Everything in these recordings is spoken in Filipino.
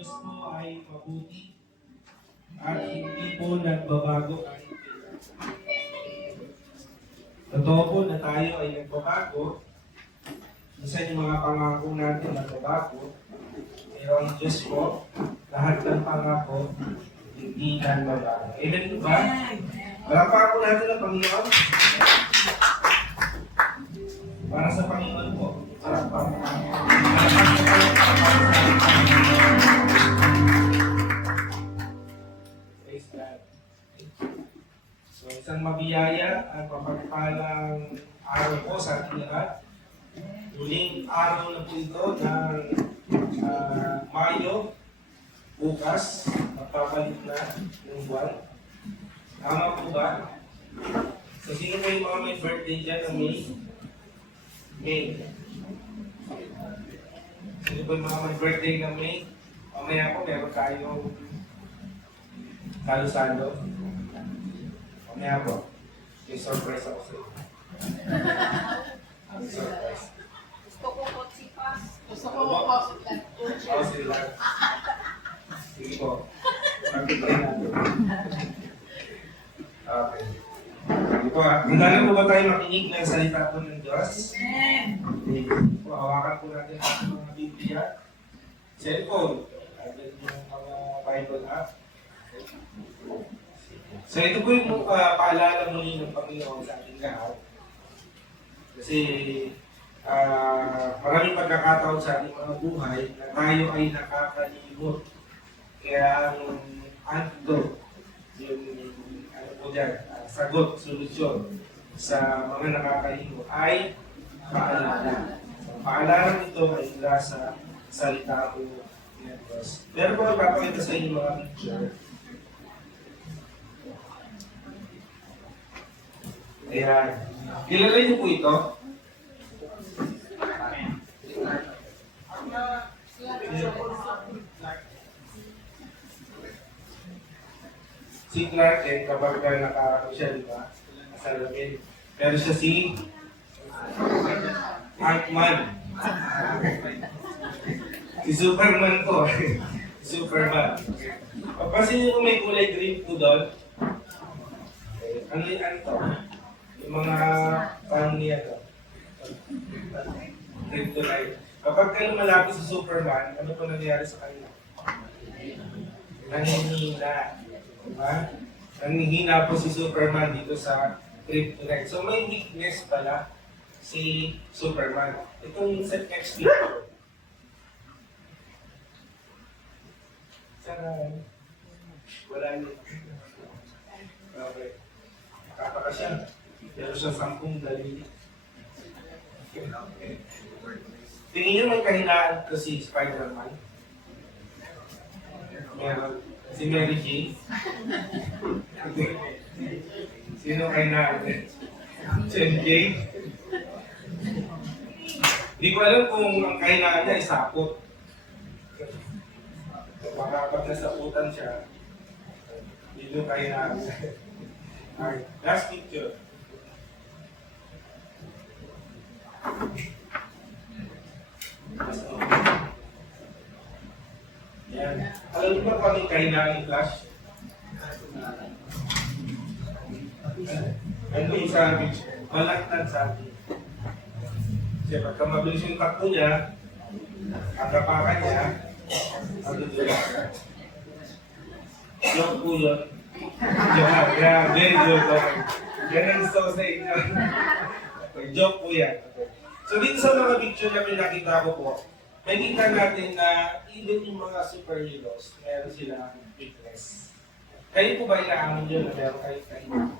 Diyos po ay mabuti at hindi po nagbabago kahit kailan. Totoo po na tayo ay nagbabago. Minsan yung mga pangako natin nagbabago. Pero ang Diyos po, lahat ng pangako, hindi nagbabago. Amen po ba? Palakpakan po natin ang Panginoon. Para sa Panginoon po. Palakpakan. Praise God. So, isang mabiyaya at mapagpalang araw po sa ating lahat. Muling araw na po ito ng Mayo. Bukas, magpapalit na yung buwan. Tama po ba? So, sino po yung mga may birthday dyan na May? May. Sino po yung mga may birthday na May? Mamaya po, meron tayong salo-salo. Mamaya po. May surprise ako sa iyo. Surprise. Gusto ko kotsipas. Gusto ko Oo, sila. Sige po. Pagkitay natin. Okay. Sige po. Hanggang po ba tayo makinig ng salita po ng Diyos? Okay. Po, hawakan po natin ang mga Biblia. Cellphone. Agad yung mga Bible app. So ito po yung paalala muli ng Panginoon sa ating lahat. Kasi maraming pagkakataon sa ating mga buhay na tayo ay nakakalimot. Kaya ang antidote, yung ano po dyan, sagot, solusyon sa mga nakakalimot ay paalala. So, paalala nito ay mula sa salita ko ng Diyos. Pero po, ipapakita sa inyo mga picture. Ayan. Kilala niyo po ito? Si Clark Kent, kapag naka siya, di ba? Nasalamin. Pero siya si Ant-Man. Si Superman po. Superman. Papansin niyo kung may kulay green po doon. Okay. Ano yung ano to? Yung mga fan niya to. Kryptonite. Kapag ka lumalapit sa Superman, ano po nangyayari sa kanya? Nanghihina. Diba? Nanghihina po si Superman dito sa Kryptonite. So may weakness pala si Superman. Itong sa next picture. Sana wala niya. Okay. Nakapaka siya. Pero siya 10 dalili. Okay. Tingin niyo may kahinaan ko si Spider-Man? Meron. Si Mary Jane? Sino kahinaan niya? Si MJ? Hindi ko alam kung ang kahinaan niya ay sapot. Baka pag nasaputan siya, yun yung kahinaan niya. Alright, last picture. Yan. Alam niyo ba kung ang kahinaan ni Flash? Ano yung sabi? Malaktan sabi. Kasi pagka mabilis yung takbo niya, ang kapakan niya, ano doon? Joke po yun. Joke. Yeah, very joke. Yan ang gusto ko sa inyo. Joke po yan. So dito sa mga picture na pinakita ko po, makikita natin na even yung mga superheroes, meron silang weakness. Kayo po ba inaamin yun na meron kayong kahinaan?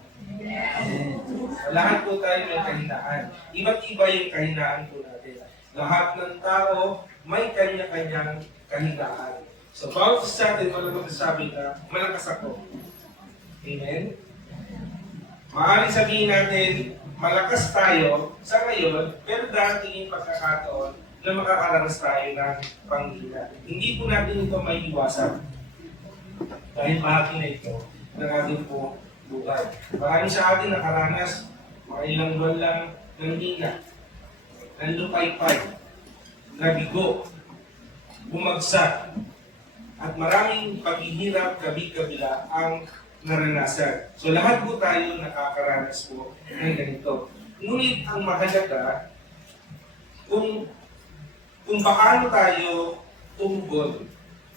Lahat po tayo may kahinaan. Iba't iba yung kahinaan po natin. Lahat ng tao may kanya-kanyang kahinaan. So bawat sa atin, walang magsasabi na malakas ako. Amen? Maaaring sabihin natin, malakas tayo sa ngayon, pero darating yung pagkakataon na makakaranas tayo ng panghina. Hindi po natin ito may iwasan. Dahil bahagi na ito ng ating po buhay. Marami sa atin nakaranas, mga ilang buwan lang ng hina, ng lupaypay, nabigo, bumagsak, at maraming paghihirap gabi-kabila ang naranasan. So lahat po tayo nakakaranas po ng ganito. Ngunit ang mahalaga, kung paano tayo tumugon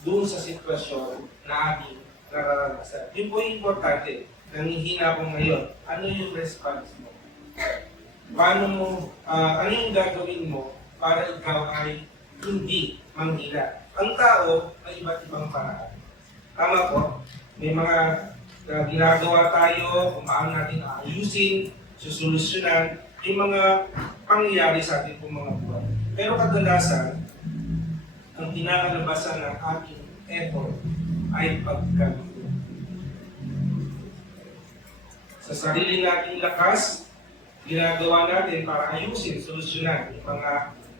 doon sa sitwasyon na ating nararanasan. Yun po yung importante. Nangihina ko ngayon. Ano yung response mo? Paano mo, ano yung gagawin mo para ikaw ay hindi manghina? Ang tao ay iba't ibang paraan. Tama po, may mga ginagawa tayo kung paano natin ayusin, susolusyonan, yung mga pangyayari sa ating pong mga buhay. Pero kadalasan, ang kinakalabasan ng ating effort ay pagkalito. Sa sarili nating lakas, ginagawa natin para ayusin, solusyonan yung mga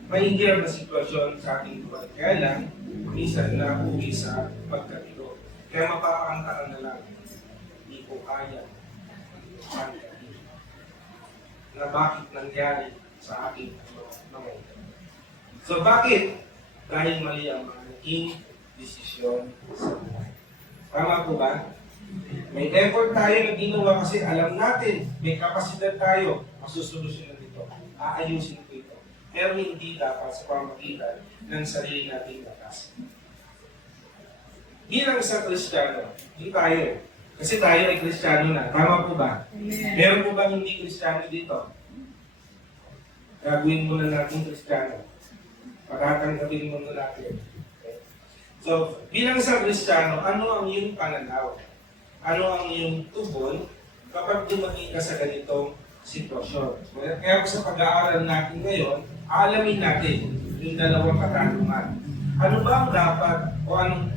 mahihirap na sitwasyon sa ating buhay. Kaya lang, minsan na uwi sa pagkalito. Kaya mapapakantaan na lang, hindi ko kaya pagkalito. Na bakit nangyari sa aking mga ito. So bakit? Dahil mali ang mga naging desisyon sa buhay. Tama po ba? May effort tayo na ginawa kasi alam natin, may kapasidad tayo, masusolusyonan dito, aayusin ko ito. Pero hindi dapat sa pamagitan ng sarili nating lakas. Bilang isang Kristiyano, hindi tayo. Kasi tayo ay Kristiyano na. Tama po ba? Meron po ba hindi Kristiyano dito? Gagawin muna natin Kristiyano. Pagkatanggapin muna natin. Okay. So, bilang isang Kristiyano, ano ang iyong pananaw? Ano ang iyong tugon kapag dumating ka sa ganitong sitwasyon? Kaya po sa pag-aaral natin ngayon, aalamin natin yung dalawang katanungan. Ano ba ang dapat o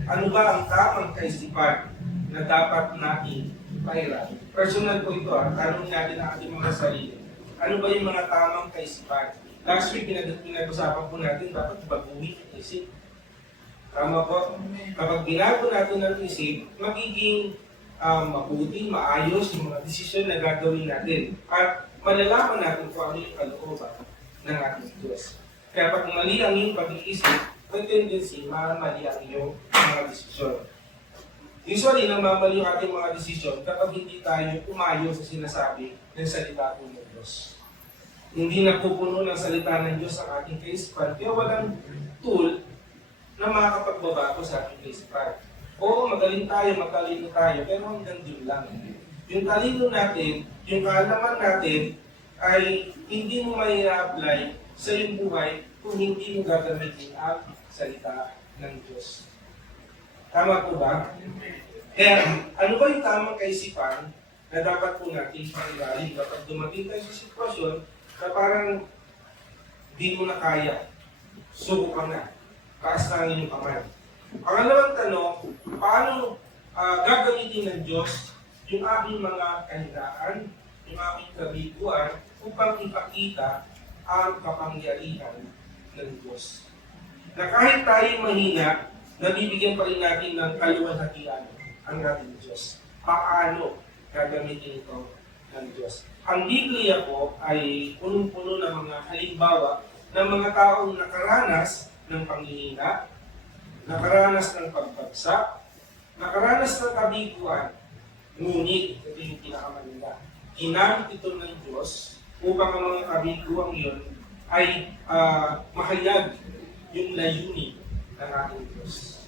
ano ba ang tamang kaisipan na dapat natin ipahirapan? Personal po ito, tanong natin ang ating mga sarili. Ano ba yung mga tamang kaisipan? Last week, pinag-usapan po natin, dapat baguhin ang isip. Tama po? Kapag binago natin ang isip, magiging mabuti, maayos yung mga desisyon na gagawin natin. At malalaman natin kung ano yung kalooban ng ating Diyos. Kaya pag mali ang iyong pag-iisip, may tendency, mali ang iyong mga desisyon. Usually, namamali yung ating mga desisyon kapag hindi tayo umayo sa sinasabi ng salita po ng Diyos. Hindi napupuno ng salita ng Diyos ang ating kaisipan, kaya walang tool na makakapagbabago sa ating kaisipan. Oo, magaling tayo, matalino tayo, pero hanggang din lang. Yung talino natin, yung kaalaman natin, ay hindi mo may apply sa iyong buhay kung hindi mo gagamitin ang salita ng Diyos. Tama po ba? Kaya, ano ba yung tamang kaisipan na dapat po natin pag-ilalim kapag dumating tayo sa sitwasyon na parang di mo na kaya, subukan na, kaastangin yung kamay. Pangalawang tanong, paano gagamitin ng Diyos yung aking mga kahinaan, yung aking kabiguan, upang ipakita ang kapangyarihan ng Diyos. Na kahit tayo mahina, nabibigyan pa rin natin ng kaluwalhatian ang ating Diyos. Paano gagamitin ito ng Diyos? Ang Biblia po ay punong-puno ng mga halimbawa ng mga taong nakaranas ng panghihina, nakaranas ng pagbagsak, nakaranas ng kabiguan, ngunit ito yung pinakamaganda. Ginamit ito ng Diyos upang ang mga kabiguang yun ay mahayag yung layunin ng ating Diyos.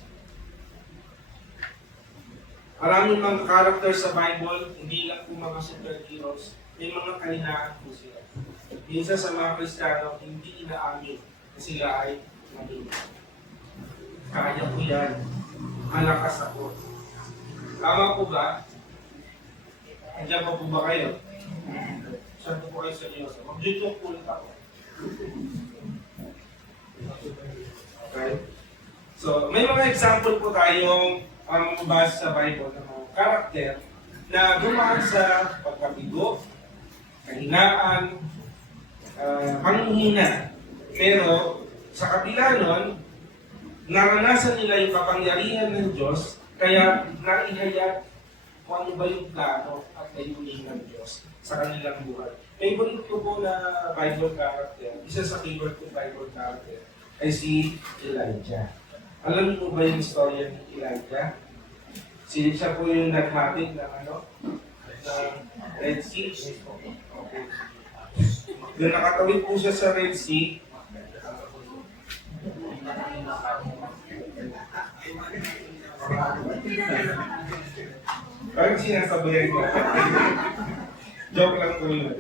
Maraming mga character sa Bible, hindi lang po mga superheroes, may mga kahinaan po sila. Minsan sa mga Kristiyano, hindi inaamin na sila ay mahina. Kaya ko yan. Malakas ako. Tama po ba? Andiyan pa po ba kayo? Saan po kayo sa Diyos? Mag-joke ulit ako. Okay? So, may mga example po tayong mabasa sa Bible ng mga karakter na gumaan sa pagkabigo, kahinaan, panghihina. Pero sa kabila nun, naranasan nila yung kapangyarihan ng Diyos, kaya naihayag kung ano ba yung plano at layunin ng Diyos sa kanilang buhay. Favorite ko po na Bible character, isa sa favorite ko Bible character, ay si Elijah. Alam niyo ba yung storya ni Elijah? Siya po yung naghatid ng ng Red Sea. Okay. Nung nakatawid po siya sa Red Sea, parang sinasabayan ko. Joke lang po yun.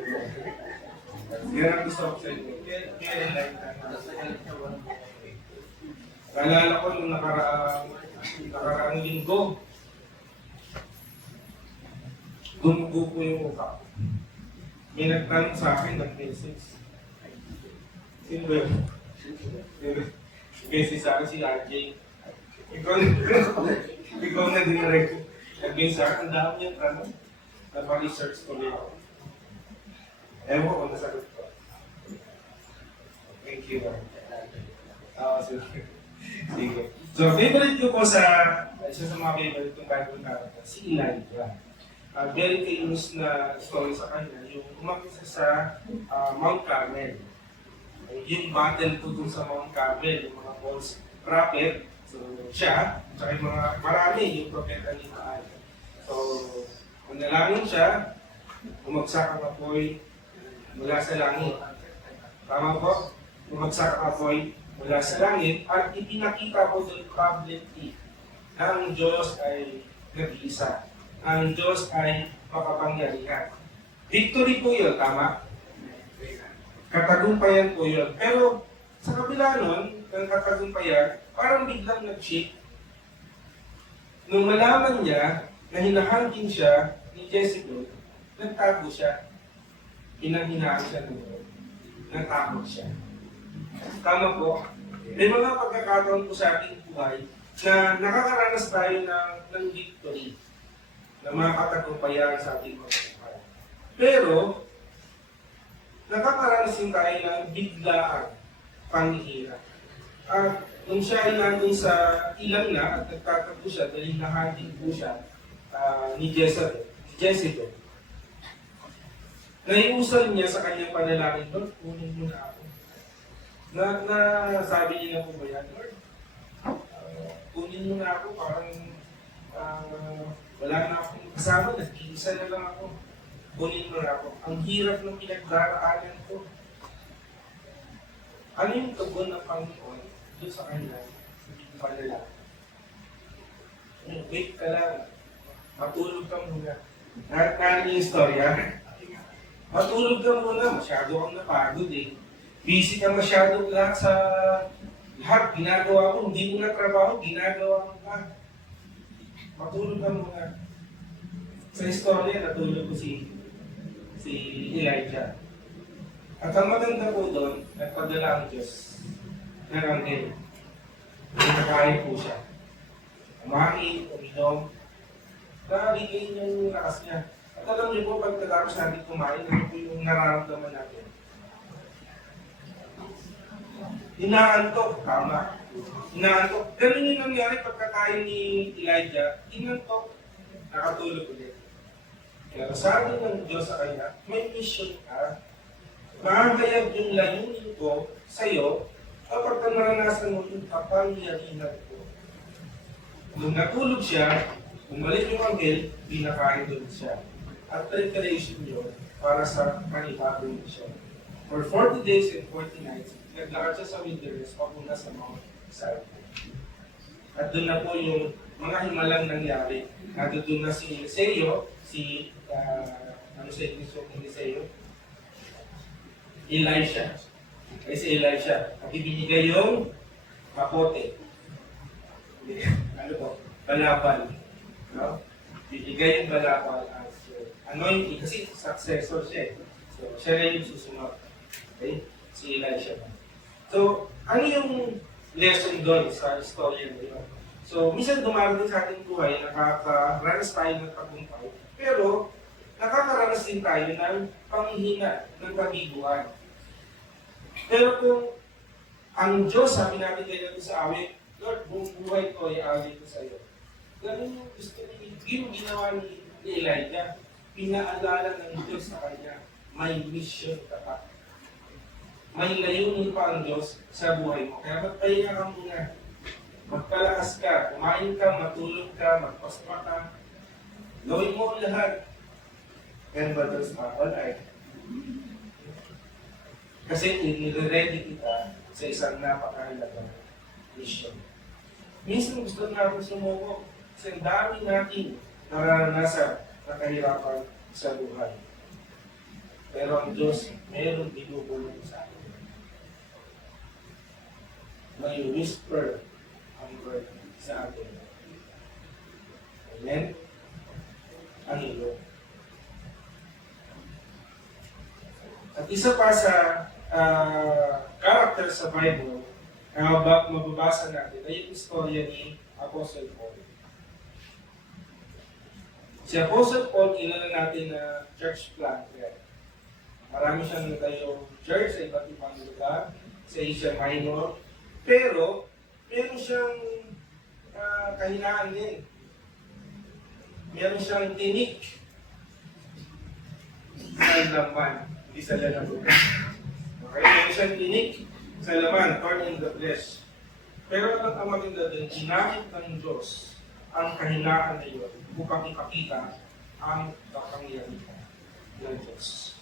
Yan ang gusto ko sa inyo. Kaya Elijah. Naalala ko nung nakaraang linggo, dumugo po yung mukha. May nagtanong sa akin ng message. Sino ba yun? Message sa akin si RJ. Ikaw na dinirect. Nag-message sa akin, ang dami yung napa-research ko rin ako. Ewan ko, nasagot ko. Thank you. Sige. So, favorite ko po isa sa mga favorite kong Bible character, si Elijah. Very famous na story sa kanya, yung umakit sa Mount Carmel. Yung battle po dun sa Mount Carmel, yung mga false prophet, so siya, tsaka yung mga marami, yung propeta ni Baal. So, manalangin siya, bumagsak ang apoy mula sa langit. Tama po? Bumagsak ang apoy mula sa langit at ipinakita po doon publicly na ang Diyos ay nag-iisa. Ang Diyos ay makapangyarihan. Victory po yun, tama? Katagumpayan po yun. Pero sa kabila nun, ng katagumpayan, parang biglang nag-shake. Nung malaman niya na hinahangin siya ni Jezebel, nagtago siya. Hinanghinaan siya ng Lord. Natakot siya. Tama po. May mga pagkakataon po sa ating buhay na nakakaranas tayo ng victory, ng mga katagumpayan sa ating mga buhay. Pero, nakakaranas din tayo ng biglaang panghihirap. At nung siya ay nandun sa ilang na at nagtatago siya dahil nahating po siya ni Jezebel, naiusan niya sa kanyang panalangin, Lord, kunin mo na ako. Sabi niya na po ba yan, Lord? Kunin mo na ako, parang wala na akong kasama, nag-iisa na lang ako. Kunin mo na ako. Ang hirap ng pinagdaraanan ko. Ano yung tugon ng Panginoon doon sa kanya? Panalangin. Wait ka lang. Matulog ka muna. Narinig yung istorya? Matulog ka muna, masyado kang napagod eh. Busy ka masyado lahat ginagawa ko, hindi mo na trabaho, ginagawa mo pa. Matulog ka muna. Sa istorya, natulog ko si Elijah. At ang maganda po doon, nagpadala ang Diyos ng anghel. Nakakain po siya. Kumain, uminom, nabigay niya yung lakas niya. At alam niyo po, pagkatapos natin kumain, ano po yung nararamdaman natin? Inaantok, tama. Inaantok. Ganun yung nangyari pagkakain ni Elijah, inantok, nakatulog ulit. Kaya sabi ng Diyos sa kanya, may mission ka. Mahahayag yung layunin ko sa'yo kapag maranasan mo yung kapangyarihan ko. Nung natulog siya, bumalik yung anghel, pinakain doon siya. At preparation yun para sa panibagong mission. For 40 days and 40 nights, naglakad siya sa wilderness papunta sa Mount Sinai. At doon na po yung mga himalang nangyari. Doon na si Eliseo, ano sa English yung Eliseo? Elisha. Ay si Elisha. At ibinigay yung kapote. Ano po? Balabal. No? Ibigay yung balabal as anointing. Kasi successor siya. So, siya na yung susunod. Okay? Si Elisha. So, ano yung lesson doon sa story na yun? So, minsan dumarating sa ating buhay, nakakaranas tayo ng tagumpay, pero nakakaranas din tayo ng panghihina, ng kabiguan. Pero kung ang Diyos, sabi natin kayo sa awit, Lord, buong buhay ko ay awit ko sa iyo. Ganun yung gusto yung ginawa ni Elijah. Pinaalala ng Diyos sa kanya, may mission ka pa. May layunin pa ang Diyos sa buhay mo. Kaya magpahinga ka muna. Magpalakas ka, kumain ka, matulog ka, magpaspa ka. Gawin mo ang lahat. And but there's not all right. Kasi nire-ready kita sa isang napakahalagang mission. Minsan gusto natin sumuko kasi ang dami natin nararanasan na kahirapan sa buhay. Pero ang Diyos, meron binubulong sa atin. May whisper ang word sa atin. Amen? Ang ilo. At isa pa sa character sa Bible na mababasa natin ay yung istorya ni Apostle Paul. Si Apostle Paul, kilala natin na church planter. Marami siyang nagtayong church sa iba't ibang lugar, sa Asia Minor. Pero, meron siyang kahinaan din. Meron siyang tinik sa laman, hindi sa lalamunan. Okay? Meron siyang tinik sa laman, thorn in the flesh. Pero ang maganda din, ginamit ng Diyos ang kahinaan na iyon upang ipakita ang kapangyarihan ng Diyos.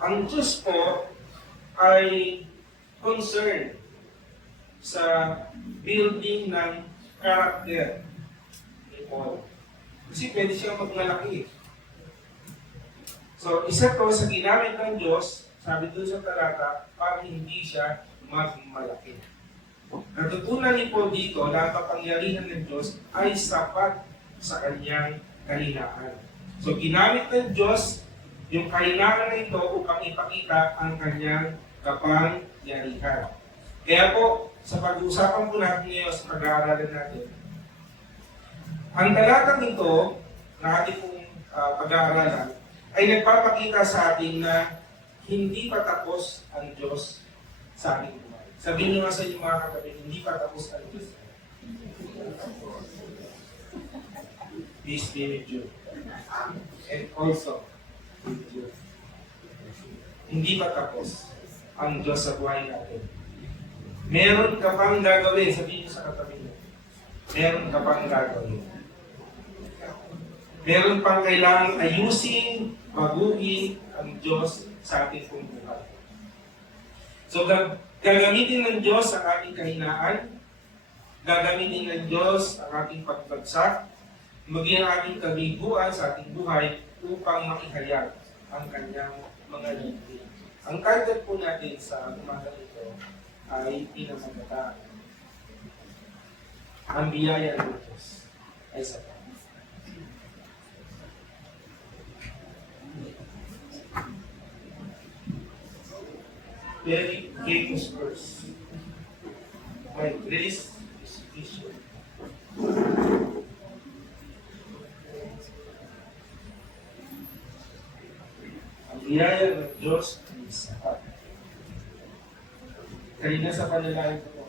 Ang Diyos po ay concerned sa building ng character ni Paul. Kasi pwede siyang magmalaki. So, isa to sa ginamit ng Diyos, sabi doon sa talata, para hindi siya magmalaki. Natutunan ni Paul dito na ang kapangyarihan ng Diyos ay sapat sa kanyang kahinaan. So, ginamit ng Diyos yung kahinaan na ito upang ipakita ang kanyang kapangyarihan. Kaya po, sa pag-uusapan po natin ngayon sa pag-aaralan natin, ang talatang ito na ating pong pag-aaralan ay nagpapakita sa atin na hindi pa tapos ang Diyos sa ating buhay. Sabihin nyo nga sa inyong mga katabi, hindi pa tapos ang Diyos. Peace be with you. And also, with you. Hindi pa tapos ang Diyos sa buhay natin. Meron ka pang gagawin, sabihin nyo sa katabi nyo. Meron ka pang gagawin. Meron pang kailangang ayusin, baguhin ang Diyos sa ating pong buhay. So, gagamitin ng Diyos ang ating kahinaan, gagamitin ng Diyos ang ating pagbagsak, maging ang ating kabiguan sa ating buhay upang makihayag ang kanyang mga libre. Ang target po natin sa umaga ito ay pinamagataan. Ang biyaya ng Diyos ay sapat. Very famous verse. My grace is sufficient. Ang biyaya ng Diyos ay sapat. Kanina sa panalangin ko,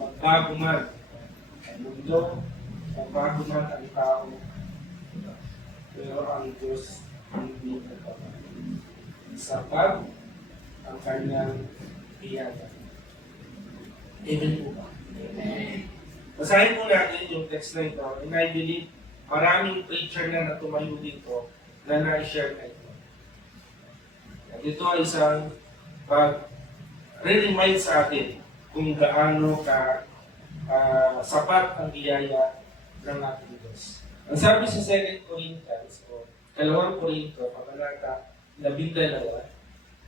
magbago man ang mundo, magbago man ang tao, pero ang Diyos hindi nagbabago. Sapat ang kanyang biyaya. Amen po ba? Amen. Basahin po natin yung text na ito, and I believe maraming preacher na tumayo dito na na-share na ito. At ito ay isang pag-remind sa atin kung gaano ka sapat ang biyaya ng ating Diyos. Ang sabi sa 2 Corinthians, o 2 Corinto, pagkalata 12,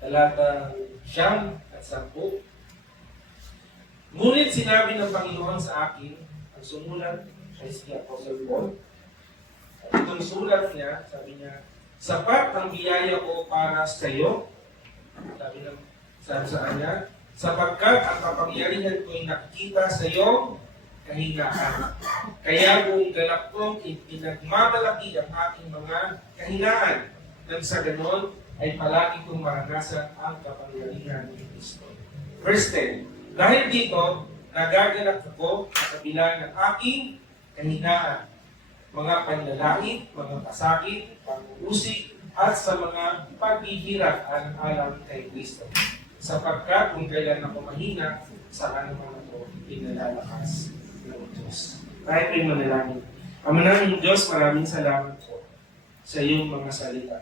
talatang 9 at 10. Ngunit sinabi ng Panginoon sa akin, ang sumulat ay si Apostle Paul. At itong sulat niya, sabi niya, sapat ang biyaya ko para sa iyo. Sabi sa kanya, sapagkat ang kapangyarihan ko ay nakikita sa iyo kahinaan. Kaya buong galak kong ipinagmamalaki ang aking mga kahinaan. Nang sa ganon, ay palagi kong maranasan ang kapangyarihan ni Kristo. Verse 10, dahil dito, nagagalak ako sa kabila ng aking kahinaan, mga panlalait, mga pasakit, pang-uusig, at sa mga paghihirap alang kay Kristo. Sapagkat kung kailan ako mahina, saan naman ako pinalalakas ng Diyos. Tayo po'y manalangin. Ama namin Diyos, maraming salamat po sa iyong mga salita.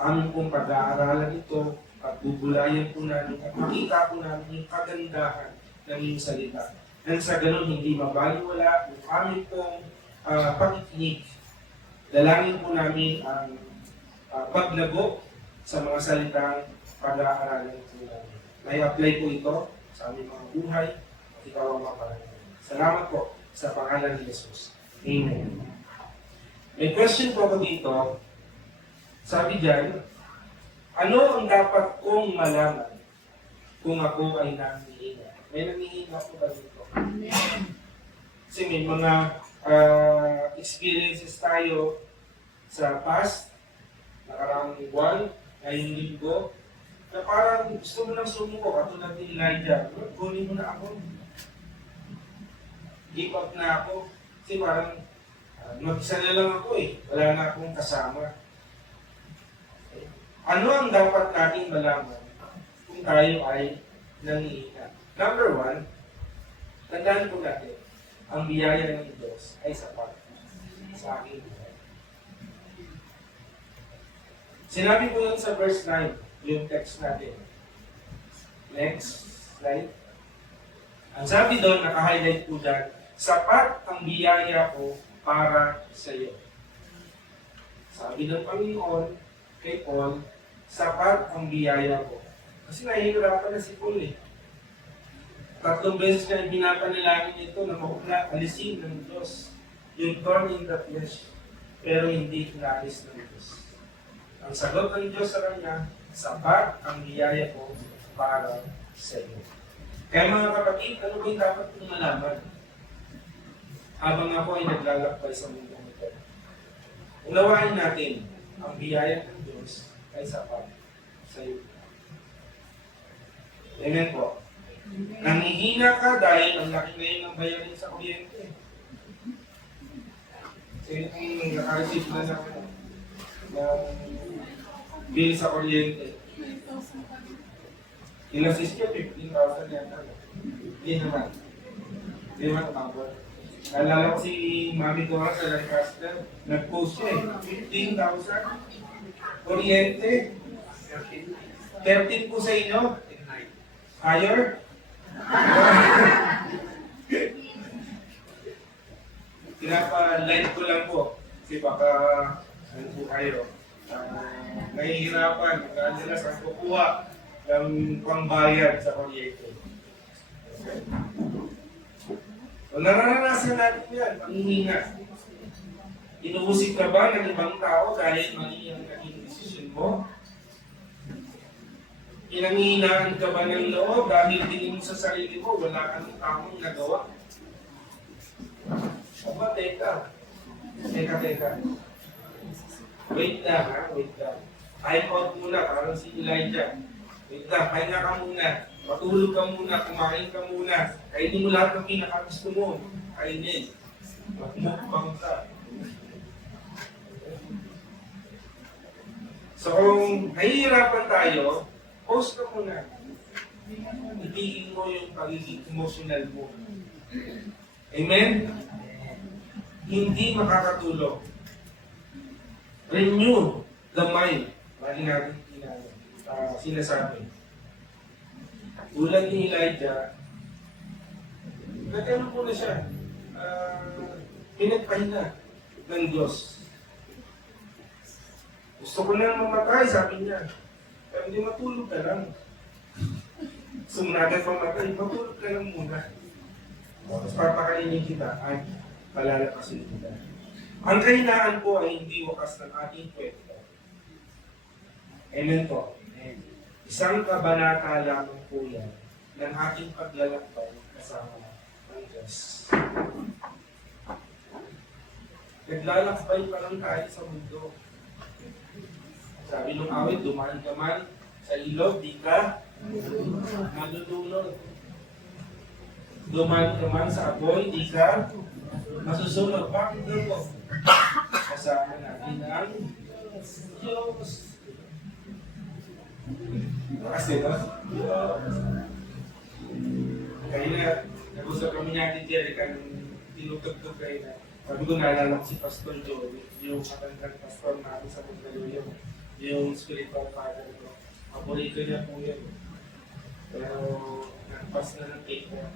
Amin pong pag-aaralan ito at bubulayan po namin at makita po namin yung kagandahan ng iyong salita. Nang sa ganun, hindi mabaliwala yung amin pong pakikinig. Dalangin po namin ang paglago sa mga salitang pag-aaralan po namin. May apply po ito sa aming mga buhay at ikaw ang maparangan. Salamat po sa pangalan ni Jesus. Amen. May question po ako dito. Sabi diyan, ano ang dapat kong malaman kung ako ay nangihina? May nangihina po ba dito? Kasi may mga experiences tayo sa past, nakaraang buwan, ngayong linggo, na parang gusto mo nang sumuko, katulad ni Elijah. Kunin mo na ako. Give up na ako. Kasi parang mag-isa na lang ako eh. Wala na akong kasama. Okay. Ano ang dapat nating malaman kung tayo ay nangihina? Number one, tandaan po natin, ang biyaya ng Diyos ay sapat sa aking buhay. Sinabi po yun sa verse 9, yung text natin. Next slide. Ang sabi doon, naka-highlight po dyan, sapat ang biyaya ko para sa iyo. Sabi ng Panginoon kay Paul, sapat ang biyaya ko. Kasi nahihirapan na si Paul eh. 3 beses na binapanalangin ito na mauna alisin ng Diyos yung thorn in the flesh, pero hindi inalis ng Diyos. Ang sagot ng Diyos sa kanya, sapat ang biyaya ko para sa iyo. Kaya mga kapatid, ano ba yung dapat kong malaman? Habang ako ay naglalakbay sa mundo ito. Unawain natin, ang biyaya ng Diyos ay sapat sa iyo. Amen po. Nangihina ka dahil ang laki ngayon ng bayarin sa kuryente. Kasi kung naka-receive na ng bill sa kuryente, ilang siskyo, 15,000 yata. Hindi naman. Hindi naman tumabot. Naalala ko si Mami Dora sa Lancaster, nag-post siya eh, 15,000. Kuryente. 13 po sa inyo. Higher. Pinapa-light ko lang po. Kasi baka ano po kayo. Nahihirapan. Nagkakala saan kukuha ng pangbayad sa kuryente. Okay. So, nararanasan natin yan, panghihina. Inuusig ka ba ng ibang tao dahil mali ang naging desisyon mo? Pinanghihinaan ka ba ng loob dahil tingin mo sa sarili mo, wala kang tamang nagawa? Aba, teka. Wait lang, ha? Wait lang. Time out muna, parang si Elijah. Wait lang, pahinga ka muna. Matulog ka muna, kumain ka muna. Kainin mo lahat ng pinakagusto mo. Kainin. Magmukbang ka. So kung nahihirapan tayo, pause ka muna. Itigil mo yung pagiging emotional mo. Amen? Hindi makakatulong. Renew the mind. Lagi natin sinasabi. Tulad ni Elijah, nagkano po na siya, pinagpahinga ng Diyos. Gusto ko na mamatay, sabi niya. Pero hindi matulog ka lang. Sumunagan mamatay, matulog ka lang muna. Tapos papakainin kita at palalakasin kita. Ang kahinaan po ay hindi wakas ng ating kwento. Amen po. Isang kabanata lamang po yan ng ating paglalakbay kasama ng Diyos. Naglalakbay pa lang tayo sa mundo. Sabi nung awit, dumaan ka man sa ilog, di ka malulunod. Dumaan ka man sa apoy, di ka masusunod. Bakit daw po? Kasama natin ang Diyos. Kasi no? Kaya na, nag-usap kami niya ni Jerica nung tinutugtog kayo na. Sabi ko, naalala ko si Pastor Joey, yung katandang pastor natin sa Mandaluyong, yung spiritual father ko. Paborito niya po yun. Pero, nagpas na ng cake niya.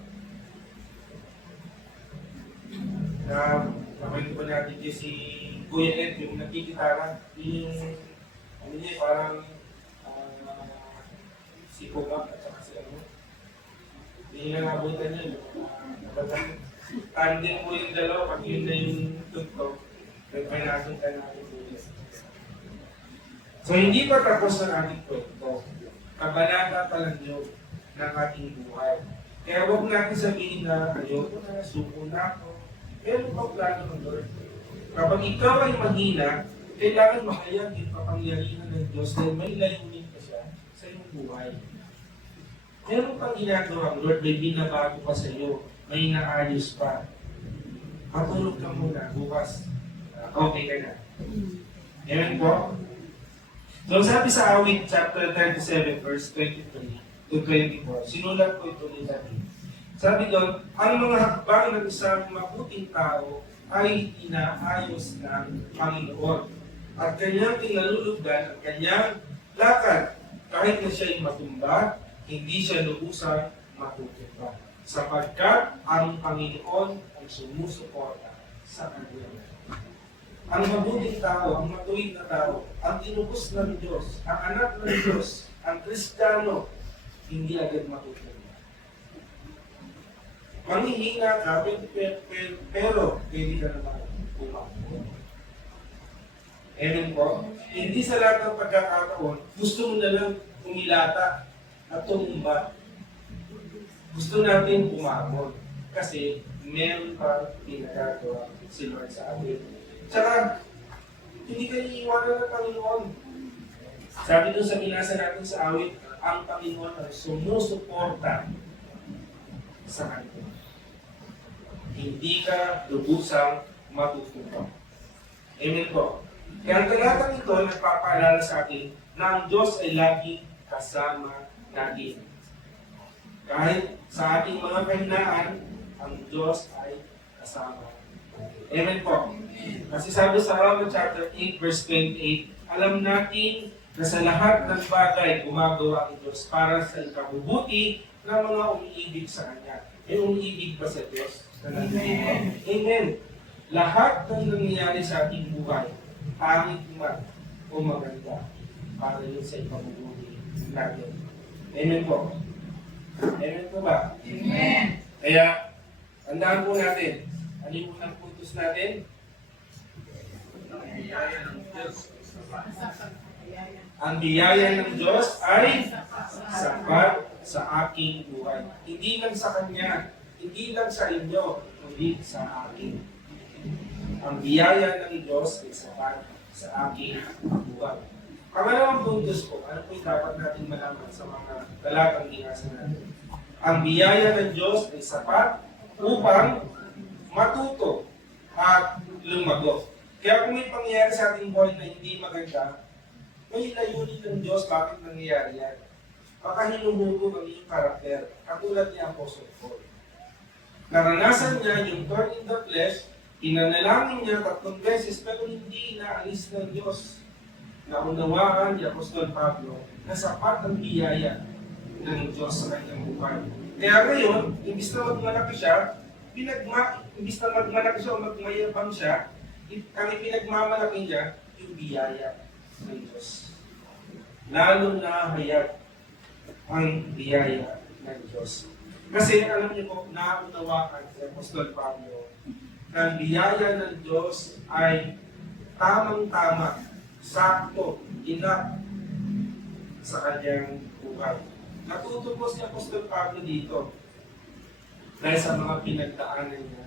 Nakamali po natin yung si Kuya Ed, yung nagkikitara, yung, ano niya, parang, si Kumag at saka si ano. Hindi na nabutan yun. Tandem mo yung dalawa, pag yun na yung tugtog, nagpanasuntan natin po yun. So hindi pa tapos ang ating kwento. Kabanata pa lang yun ng ating buhay. Kaya huwag natin sabihin na ayoko na, suko na ako. Meron pa plano ng Lord. Kapag ikaw ay mahina, kailangan mahayag yung kapangyarihan ng Diyos dahil may layunin ka siya sa iyong buhay. Meron pang ginagawa, Lord, may binabago pa sa iyo, may inaayos pa. Patulog ka muna, bukas. Okay ka na. Amen po? So sabi sa awit chapter 37 verse 23 to 24, sinulat ko ito ni David. Sabi doon, ang mga hakbang ng isang mabuting tao ay inaayos ng Panginoon. At kanyang tinalulugdan ang kanyang lakad. Kahit na siya'y matumba, hindi siya lubusang matutumba. Sapagkat ang Panginoon ang sumusuporta sa kanya. Ang mabuting tao, ang matuwid na tao, ang tinubos ng Diyos, ang anak ng Diyos, ang Kristiyano, hindi agad matutumba. Manghihina ka, pero pwede ka naman umakbo. Amen po? Hindi sa lahat ng pagkakataon, gusto mo na lang umilata at tumumba. Gusto natin umamon kasi meron pa pinagagawa si Lord sa atin. Tsaka, hindi ka iiwanan ng Panginoon. Sabi doon sa binasa natin sa awit, ang Panginoon ay sumusuporta sa atin. Hindi ka lubusang matutumba. Amen po. Kaya ang talatang ito nagpapaalala sa atin na ang Diyos ay lagi kasama natin. Kahit sa ating mga kahinaan, ang Diyos ay kasama natin. Amen po. Kasi sabi sa Romans chapter 8 verse 28, alam natin na sa lahat ng bagay gumagawa ang Diyos para sa ikabubuti ng mga umiibig sa Kanya. May umiibig ba sa Diyos? Amen. Amen. Lahat ng nangyayari sa ating buhay, pangit man o maganda, para yun sa ikabubuti natin. Amen po. Amen po ba? Amen. Kaya, tandaan po natin, ano yung unang puntos natin? Ang biyaya ng Diyos ay sapat sa aking buhay. Hindi lang sa Kanya, hindi lang sa inyo, kundi sa akin. Ang biyaya ng Diyos ay sapat sa aking buhay. Pangalawang puntos po, ano po yung dapat natin malaman sa mga talatang binasa natin? Ang biyaya ng Diyos ay sapat upang matuto at lumago. Kaya kung may pangyayari sa ating buhay na hindi maganda, may layunin ng Diyos bakit nangyayari yan. Baka hinumugo ang iyong karakter, katulad ni Apostle Paul. Naranasan niya yung thorn in the flesh, inanalangin niya 3 beses, pero hindi naalis ng Diyos. Naunawaan ni Apostol Pablo na sapat ang biyaya ng Diyos sa kanyang buhay. Kaya ngayon, imbis na magmalaki siya, imbis na magmalaki siya o magmayabang siya, ang ipinagmamalaki niya, yung biyaya ng Diyos. Lalo na hayag ang biyaya ng Diyos. Kasi alam niyo po, naunawaan si Apostol Pablo na ang biyaya ng Diyos ay tamang-tama, sakto, enough sa kanyang buhay. Natuto po si Apostol Pablo dito dahil sa mga pinagdaanan niya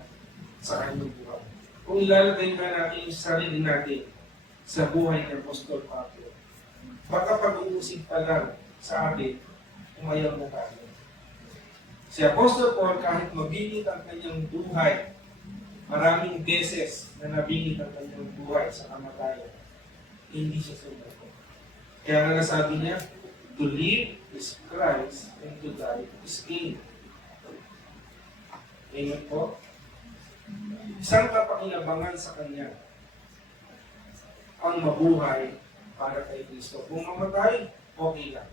sa kanyang buhay. Kung ilalagay na natin yung sarili natin sa buhay ng Apostol Pablo, baka pag-uusig pa lang sa atin, umayaw na tayo. Si Apostol Paul, kahit mabingit ang kanyang buhay, maraming beses na nabingit ang kanyang buhay sa kamatayan, hindi siya sumuko. Kaya nga nasabi niya, to live is Christ and to die is gain. Amen po? Isang kapakinabangan sa Kanya ang mabuhay para kay Kristo. Kung mamatay, okay lang.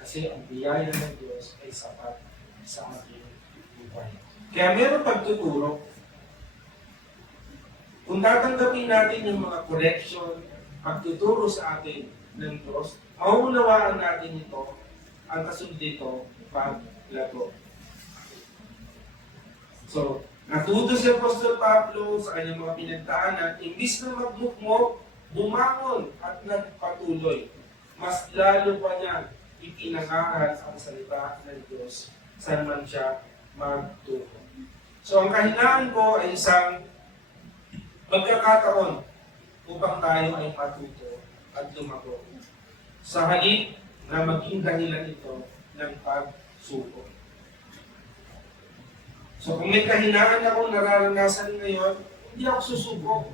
Kasi ang biyaya ng Diyos ay sapat sa ating buhay. Kaya meron pagtuturo. Kung tatanggapin natin yung mga correction, pagtuturo sa atin ng Diyos, mauunawaan natin ito, ang kasunod dito, paglago. So, natuto si Apostol Pablo sa kanyang mga pinagdaanan, imbis na magmukmok, bumangon at nagpatuloy. Mas lalo pa niya ipinangaral ang salita ng Diyos saan man siya magtuto. So, ang kahinaan ko ay isang pagkakataon upang tayo ay matuto at lumago. Sa halip na maging dahilan ito ng pagsuko. So kung may kahinaan akong nararanasan ngayon, hindi ako susuko.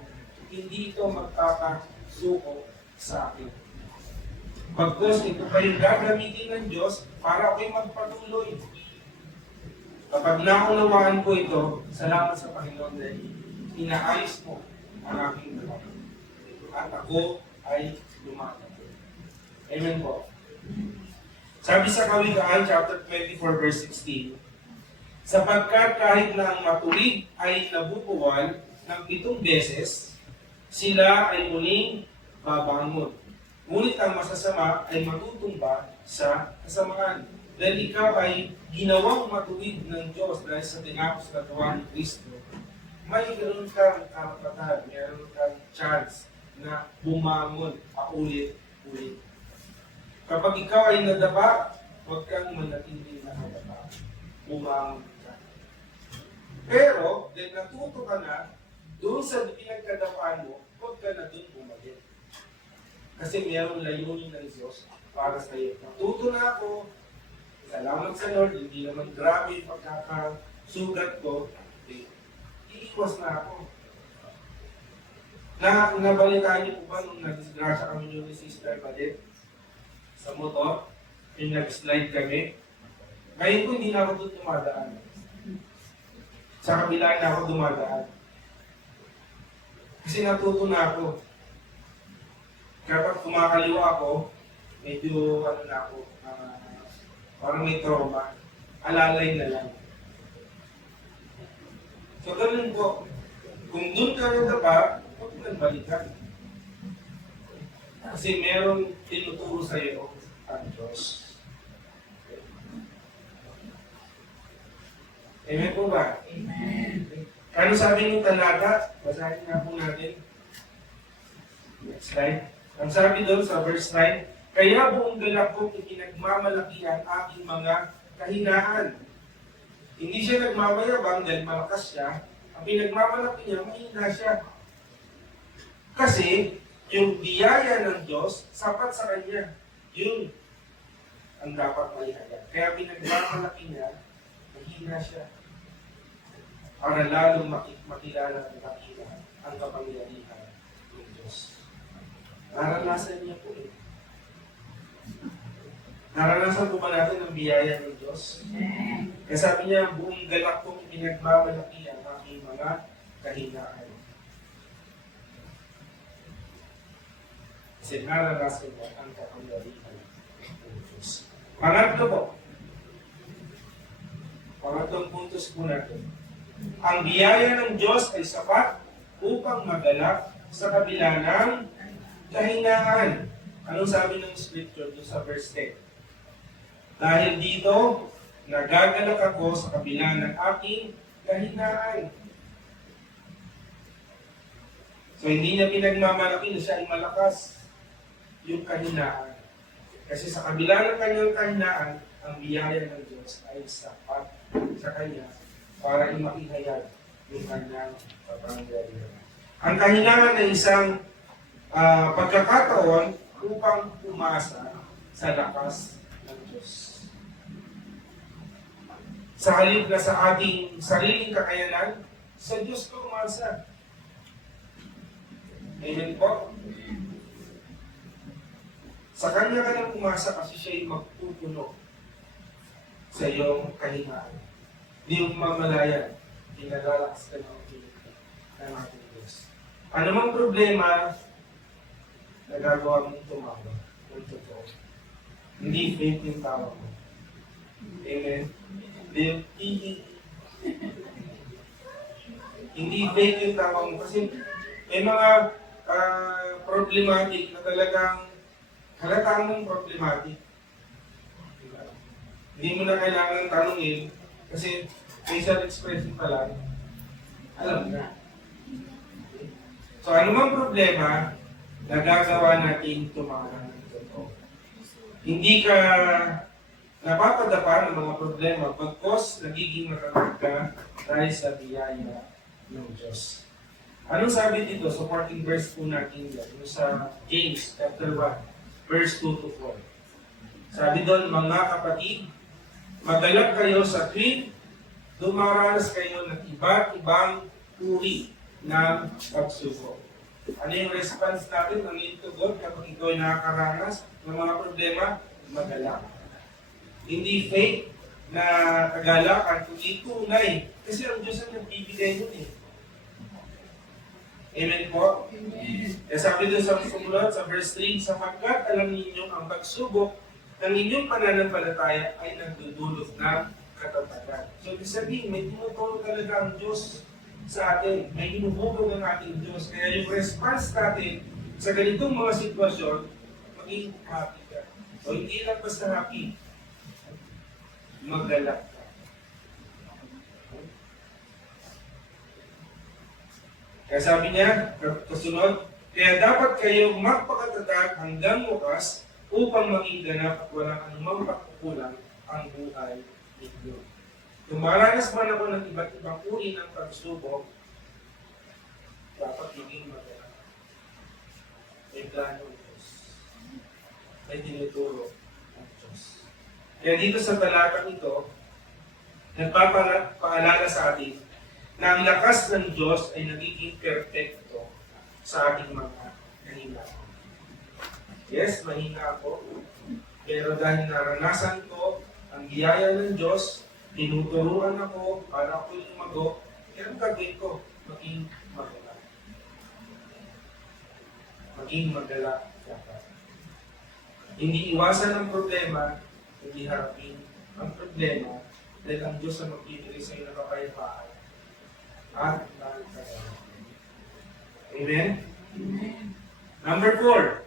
Hindi ito magpapasuko sa akin. Pagkos ito pa yung gagamitin ng Diyos para ako'y magpatuloy. Kapag naunawaan ko ito, salamat sa Panginoon dahil inaayos mo ang aking buhay. At ako ay lumago. Amen po. Sabi sa Kawikaan, chapter 24, verse 16, sapagkat kahit na ang matuwid ay nabubuwal ng 7 beses, sila ay muling babangon. Ngunit ang masasama ay matutumba sa kasamaan. Dahil ikaw ay ginawang matuwid ng Diyos dahil sa tinapos na gawa ni Kristo, may ganoon kang karapatan, meron kang chance na bumangon paulit-ulit. Kapag ikaw ay nadapa, huwag kang manatiling nakadapa. Bumangon ka. Pero, dahil natuto ka na, doon sa pinagkadapaan mo, huwag ka na doon bumalik. Kasi mayroong layunin ng Diyos para sa iyo. Natuto na ako, salamat sa Lord, hindi naman grabe yung pagkakasugat ko, iiwas na ako. Nabalitaan niyo po ba nung nag-disgrasya kami ni Sister Badet sa motor, yung nag-slide kami? Ngayon ko hindi na ako doon dumadaan. Sa kabila na ako dumadaan. Kasi natuto na ako. Kapag kumakaliwa ako, medyo na ako, parang may trauma. Alalay na lang. So ganun po. Kung doon ka nadapa, huwag nang balikan. Kasi merong tinuturo sa iyo ang Diyos. Amen po ba? Amen. Ano sabi ng talata? Basahin nga po natin. Next slide. Ang sabi doon sa verse 9, kaya buong galak kong ipinagmamalaki ang aking mga kahinaan. Hindi siya nagmamayabang dahil malakas siya. Ang pinagmamalaki niya, mahina siya. Kasi, yung biyaya ng Diyos, sapat sa Kanya. Yun ang dapat malihayan. Kaya pinagmamalaki niya, mahina siya. Para lalong makilala at makilala ang kapangyarihan ng Diyos. Naranasan niya po ito. Naranasan po ba natin ang biyaya ng Diyos? Kaya sabi niya, buong galak kong pinagmamalaki ang aking mga kahinaan. Kasi naranasan mo ang kapangyarihan ng Diyos. Pangatlo po. Pangatlong puntos po natin. Ang biyaya ng Diyos ay sapat upang magalak sa kabila ng kahinaan. Anong sabi ng scripture doon sa verse 10? Dahil dito, nagagalak ako sa kabila ng aking kahinaan. So hindi niya pinagmamalaki na siya ay malakas yung kahinaan. Kasi sa kabila ng kanyang kahinaan, ang biyaya ng Diyos ay sapat sa kanya para imakihayag yung kanyang kapangyarihan. Ang kahinaan ay isang pagkakataon upang umasa sa lakas ng Diyos. Sa halip na sa ating sariling kakayanan, sa Diyos ka umasa. Amen po? Sa Kanya ka nang umasa kasi siya'y magpupuno sa iyong kahinaan. Hindi yung mamalayan. Pinalalakas ka ng pinipin ng ating Diyos. Ano mang problema, nagagawa mong tumawa ng totoo. Hindi fake yung tawa mo. Amen? Hindi fake yung tawa mo. Kasi may mga problematic na talagang halata mong problematic. Diba? Hindi mo na kailangan tanungin kasi facial expression pa lang, alam na. So ano mang problema, nagagawa natin tumawa ng totoo. Hindi ka napapadapa ng mga problema pagkos nagiging matatag ka dahil sa biyaya ng Diyos. Anong sabi dito? Supporting verse po natin yan. Yung sa James chapter 1, verse 2 to 4. Sabi doon, mga kapatid, magalak kayo sa tuwing dumaranas kayo ng iba't ibang uri ng pagsubok. Ano yung response natin? Ang tugon kapag ikaw ay nakakaranas ng mga problema? Magalak. Hindi fake na kagalakan, kundi tunay. Kasi ang Diyos ang nagbibigay nun eh. Amen po? Amen. Kaya sabi doon sa sumunod, sa verse 3, sapagkat alam ninyo ang pagsubok ng inyong pananampalataya ay nagdudulot ng katatagan. So, ibig sabihin, may tinuturo talaga ang Diyos sa atin. May hinuhubog ang ating Diyos. Kaya yung response natin sa ganitong mga sitwasyon, maging happy ka. O hindi lang basta happy, magalak ka. Kaya sabi niya, kasunod, kaya dapat kayong magpakatatag hanggang wakas upang maging ganap at walang anumang pagkukulang ang buhay ninyo. Kung maranas man ako ng iba't ibang uri ng pagsubok, dapat maging magalak. May plano ng Diyos. May tinuturo ng Diyos. Kaya dito sa talatang ito, nagpapaalala sa atin na ang lakas ng Diyos ay nagiging perfecto sa ating mga kahina. Yes, mahina ako. Pero dahil naranasan ko ang biyaya ng Diyos, tinuturuan ako para ako lumago, kaya ang gagawin ko, maging magalak. Maging magalak dapat. Hindi iwasan ang problema, hindi harapin ang problema, dahil ang Diyos ang magbibigay sa iyo ng kapayapaan. At Amen? Amen. Number 4.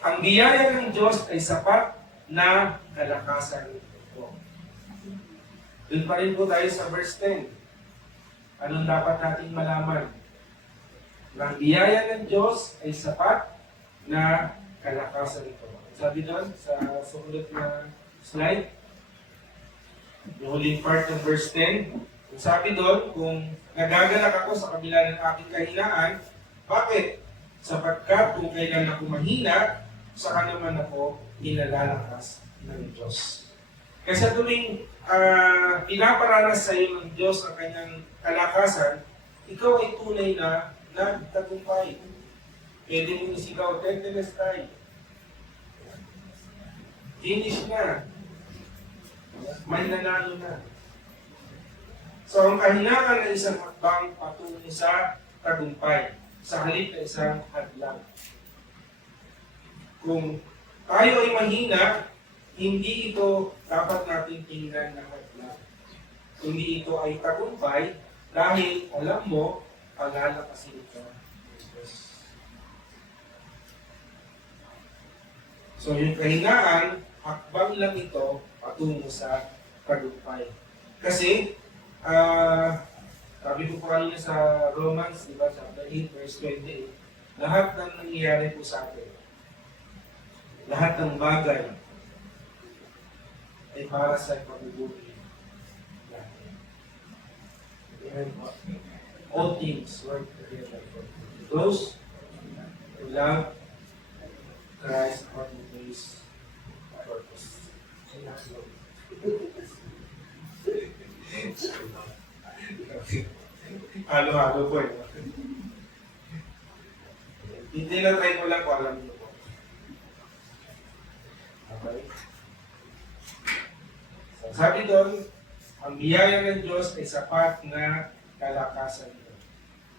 Ang biyaya ng Diyos ay sapat na kalakasan ko. Doon pa rin po tayo sa verse 10. Anong dapat nating malaman? Ang biyaya ng Diyos ay sapat na kalakasan ko. Sabi doon sa sumunod na slide, yung huling part ng verse 10, sabi doon, kung nagagalak ako sa kabila ng aking kahinaan, bakit? Sapagkat kung kailan ako mahina, saka naman ako inalalakas ng Diyos. Kasi tuwing pinaparanas sa iyo ng Diyos ang kanyang kalakasan, ikaw ay tunay na nagtagumpay. Pwede mo isigaw, tetelestai. Finish na. May nanalo na. So, ang kahinaan ay isang hakbang patungo sa tagumpay, sa halip na isang hadlang. Kung tayo ay mahina, hindi ito dapat natin tingnan na hadlang. Kundi ito ay tagumpay dahil alam mo, palalakasin ka ng Diyos. So, yung kahinaan, hakbang lang ito patungo sa tagumpay. Kasi, sabi ko po kanina sa Romans, di ba, chapter 8, verse 28, lahat ng nangyayari po sa atin, lahat ng bagay ay para sa pagbubuti natin. Amen po. All things work together for those who love Christ according to His purpose. Halo-halo po eh. Hindi na try ko lang kung alam niyo po. Okay? Sabi doon, ang biyaya ng Diyos ay sapat na kalakasan ito.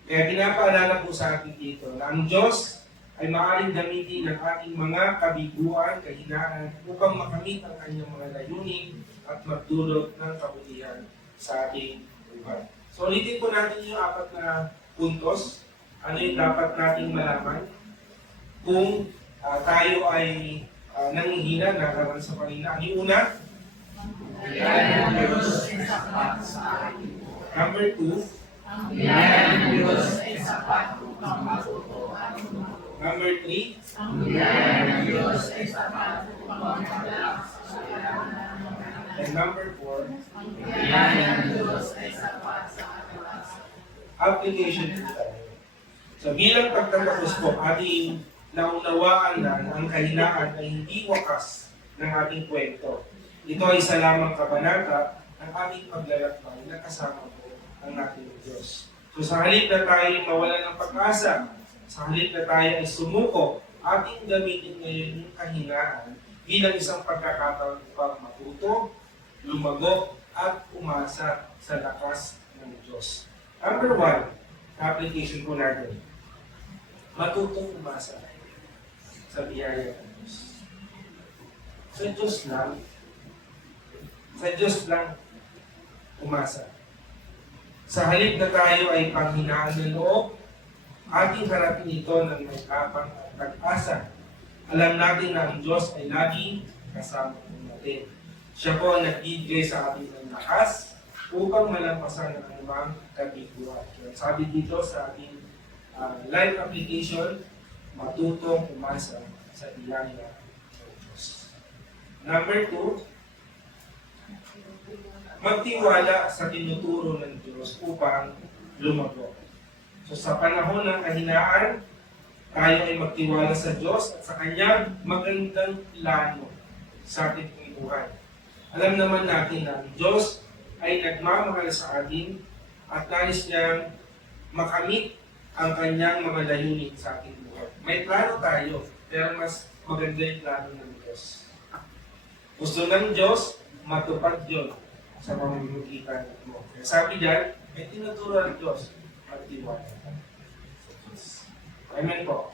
Kaya pinapaalala po sa atin dito na ang Diyos ay maaaring gamitin ng ating mga kabiguan, kahinaan upang makamit ang kanyang mga layunin at magdulot ng kabutihan sa ating buhay. So ulitin po natin yung 4 na puntos. Ano yung dapat nating malaman kung tayo ay nanghihina, nakaroon sa Panginoon. Yung una, number 2, number 3, and number 4, application po tayo. So bilang pagtatapos po, ating naunawaan na ang kahinaan ay hindi wakas ng ating kwento. Ito ay isa lamang kabanata ng ating paglalakbay na kasama po ang ating Diyos. So sa halip na tayo mawalan ng pag-asa, sa halip na tayo ay sumuko, ating gamitin ngayon yung kahinaan bilang isang pagkakataon upang matuto, lumago, at umasa sa lakas ng Diyos. Number 1, application po natin. Matutong umasa sa biyaya ng Diyos. Sa Diyos lang. Sa Diyos lang umasa. Sa halip na tayo ay panghinaan ng loob, ating harapin ito ng may tapang at pag-asa. Alam natin na ang Diyos ay laging kasama natin. Siya po ang nagbibigay sa ating ng lakas upang malampasan ang anumang kabiguan. Sabi dito sa ating life application, matutong umasa sa biyaya ng Diyos. Number 2, magtiwala sa tinuturo ng Diyos upang lumago. So sa panahon ng kahinaan, tayo ay magtiwala sa Diyos at sa Kanyang magandang plano sa ating buhay. Alam naman natin na ang Diyos ay nagmamahal sa atin at nais niyang makamit ang Kanyang mga layunin sa ating buhay. May plano tayo, pero mas maganda yung plano ng Diyos. Gusto ng Diyos, matupad yun sa pamamagitan mo. Kaya sabi diyan, may tinuturo ng Diyos, magtiwala sa Diyos. Amen po.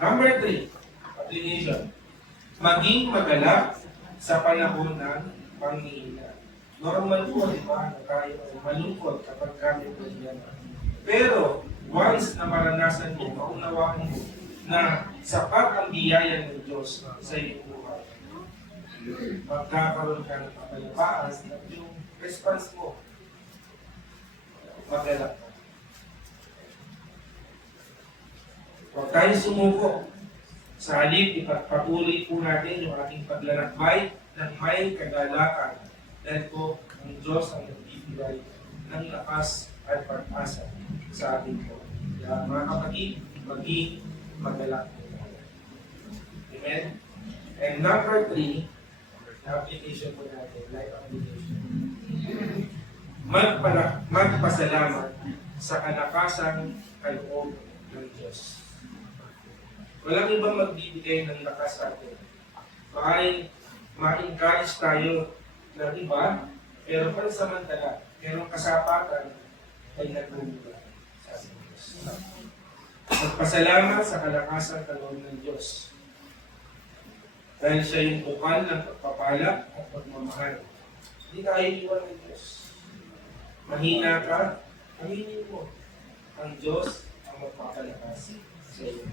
Number 3, application. Maging magalak sa panahon ng panghihina. Normal po, di ba, na tayo ay malungkot kapag kami ganyan. Pero, once na maranasan mo, maunawaan mo na sapat ang biyaya ng Diyos sa iyong buhay, magkakaroon ka ng kapayapaan at yung response mo, magalak ka. Huwag tayong sumuko. Sa halip, ipagpatuloy po natin yung ating paglalakbay ng may kagalakan. Dahil po, ang Diyos ang nagbibigay ng lakas at pag-asa sa ating po. Kaya mga kapatid, maging magalak po tayo. Amen? And number 3, application po natin, life application. Magpasalamat sa kalakasang kaloob ng Diyos. Walang ibang magbibigay ng lakas sa atin. Maaaring ma-encourage tayo ng iba, pero pansamantala, pero kasapatan ay nagmumula sa ating Diyos. Magpasalamat sa kalakasang kaloob ng Diyos. Dahil siya yung bukal ng pagpapala at pagmamahal. Hindi tayo iwan ng Diyos. Mahina ka, aminin mo. Ang Diyos ang magpapalakas sa iyo.